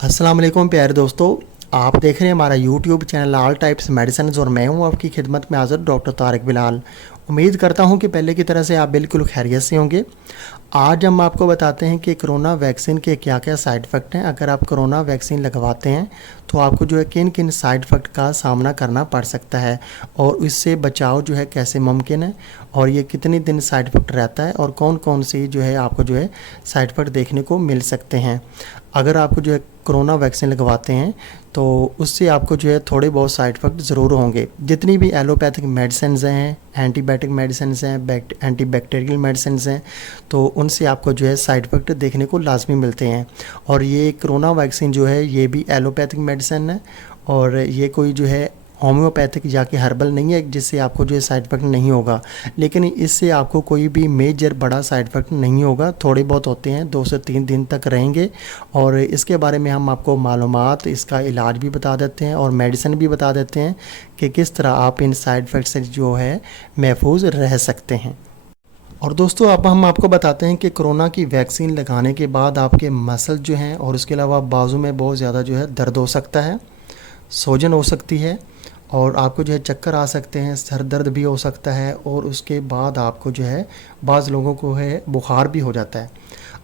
अस्सलाम वालेकुम प्यारे दोस्तों, आप देख रहे हैं हमारा YouTube channel all types medicine और मैं हूं आपकी खिदमत में हाज़िर डॉक्टर तारिक बिलाल। उम्मीद करता हूं कि पहले की तरह से आप बिल्कुल खैरियत से होंगे। आज हम आपको बताते हैं कि कोरोना वैक्सीन के क्या क्या साइड इफ़ेक्ट हैं। अगर आप कोरोना वैक्सीन लगवाते हैं तो आपको जो है किन किन साइड इफ़ेक्ट का सामना करना पड़ सकता है और इससे बचाव जो है कैसे मुमकिन है और ये कितने दिन साइड इफ़ेक्ट रहता है और कौन कौन सी जो है आपको जो है साइड इफ़ेक्ट देखने को मिल सकते हैं। अगर आपको जो है कोरोना वैक्सीन लगवाते हैं तो उससे आपको जो है थोड़े बहुत साइड इफ़ेक्ट ज़रूर होंगे। जितनी भी एलोपैथिक मेडिसिन्स हैं, एंटीबायोटिक मेडिसिन्स हैं, एंटीबैक्टीरियल मेडिसिन्स हैं, तो उनसे आपको जो है साइड इफ़ेक्ट देखने को लाजमी मिलते हैं। और ये कोरोना वैक्सीन जो है ये भी एलोपैथिक मेडिसिन है और ये कोई जो है होम्योपैथिक या कि हर्बल नहीं है जिससे आपको जो है साइड इफ़ेक्ट नहीं होगा। लेकिन इससे आपको कोई भी मेजर बड़ा साइड इफ़ेक्ट नहीं होगा, थोड़े बहुत होते हैं, 2 से 3 दिन तक रहेंगे। और इसके बारे में हम आपको मालूमात, इसका इलाज भी बता देते हैं और मेडिसिन भी बता देते हैं कि किस तरह आप इन साइड इफ़ेक्ट से जो है महफूज रह सकते हैं। और दोस्तों अब हम आपको बताते हैं कि कोरोना की वैक्सीन लगाने के बाद आपके मसल जो हैं और उसके अलावा बाजू में बहुत ज़्यादा जो है दर्द हो सकता है, सूजन हो सकती है और आपको जो है चक्कर आ सकते हैं, सर दर्द भी हो सकता है और उसके बाद आपको जो है बाज़ लोगों को है बुखार भी हो जाता है।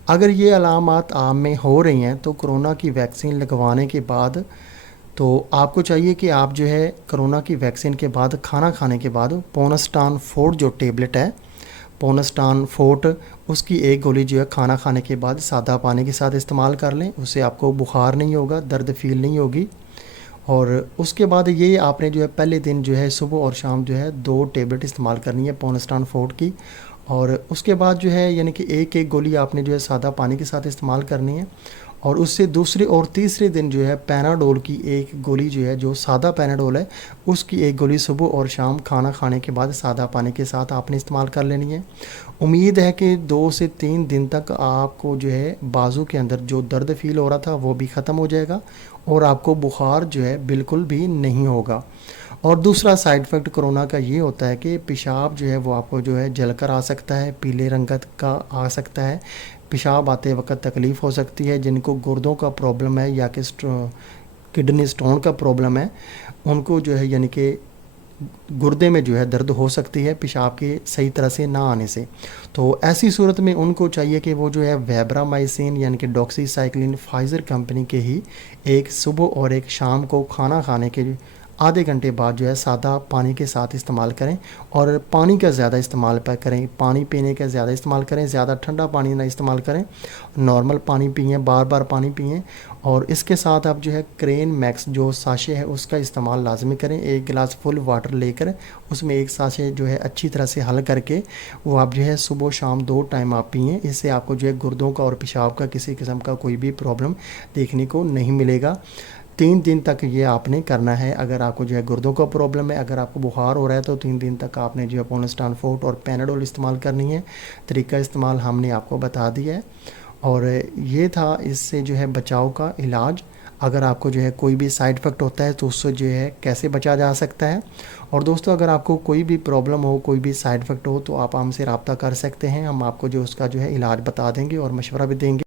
अगर ये अलामात आप में हो रही हैं तो कोरोना की वैक्सीन लगवाने के बाद तो आपको चाहिए कि आप जो है कोरोना की वैक्सीन के बाद खाना खाने के बाद पोनास्टान फोर्ट जो टेबलेट है, पोनास्टान फोर्ट, उसकी एक गोली जो है खाना खाने के बाद सादा पानी के साथ इस्तेमाल कर लें। उससे आपको बुखार नहीं होगा, दर्द फील नहीं होगी। और उसके बाद ये आपने जो है पहले दिन जो है सुबह और शाम जो है 2 टेबलेट इस्तेमाल करनी है पोनास्टान फोर्ट की। और उसके बाद जो है यानी कि एक एक गोली आपने जो है सादा पानी के साथ इस्तेमाल करनी है। और उससे दूसरे और तीसरे दिन जो है पैनाडोल की एक गोली जो है, जो सादा पैनाडोल है, उसकी एक गोली सुबह और शाम खाना खाने के बाद सादा पानी के साथ आपने इस्तेमाल कर लेनी है। उम्मीद है कि 2 से 3 दिन तक आपको जो है बाजू के अंदर जो दर्द फील हो रहा था वो भी ख़त्म हो जाएगा और आपको बुखार जो है बिल्कुल भी नहीं होगा। और दूसरा साइड इफ़ेक्ट कोरोना का ये होता है कि पेशाब जो है वो आपको जो है जलकर आ सकता है, पीले रंगत का आ सकता है। पेशाब आते वक्त तकलीफ़ हो सकती है। जिनको गुर्दों का प्रॉब्लम है या कि किडनी स्टोन का प्रॉब्लम है, उनको जो है यानी कि गुर्दे में जो है दर्द हो सकती है पेशाब के सही तरह से ना आने से। तो ऐसी सूरत में उनको चाहिए कि वो जो है वेब्रामाइसिन यानी कि डॉक्सीसाइक्लिन फाइज़र कंपनी के ही एक सुबह और एक शाम को खाना खाने के आधे घंटे बाद जो है सादा पानी के साथ इस्तेमाल करें। और पानी का ज़्यादा इस्तेमाल करें, पानी पीने का ज़्यादा इस्तेमाल करें, ज़्यादा ठंडा पानी ना इस्तेमाल करें, नॉर्मल पानी पिएँ, बार बार पानी पिएँ। और इसके साथ आप जो है क्रेन मैक्स जो साशे है उसका इस्तेमाल लाजमी करें। एक गिलास फुल वाटर लेकर उसमें एक साशे जो है अच्छी तरह से हल करके वो आप जो है सुबह शाम 2 टाइम आप पिएँ। इससे आपको जो है गुर्दों का और पेशाब का किसी किस्म का कोई भी प्रॉब्लम देखने को नहीं मिलेगा। 3 दिन तक ये आपने करना है। अगर आपको जो है गुर्दों का प्रॉब्लम है, अगर आपको बुखार हो रहा है तो 3 दिन तक आपने जो है पोनास्टान फोर्ट और पैनाडोल इस्तेमाल करनी है। तरीका इस्तेमाल हमने आपको बता दिया है और ये था इससे जो है बचाव का इलाज। अगर आपको जो है कोई भी साइड इफ़ेक्ट होता है तो उससे जो है कैसे बचा जा सकता है। और दोस्तों अगर आपको कोई भी प्रॉब्लम हो, कोई भी साइड इफ़ेक्ट हो तो आप हमसे रब्ता कर सकते हैं। हम आपको जो उसका जो है इलाज बता देंगे और मशवरा भी देंगे।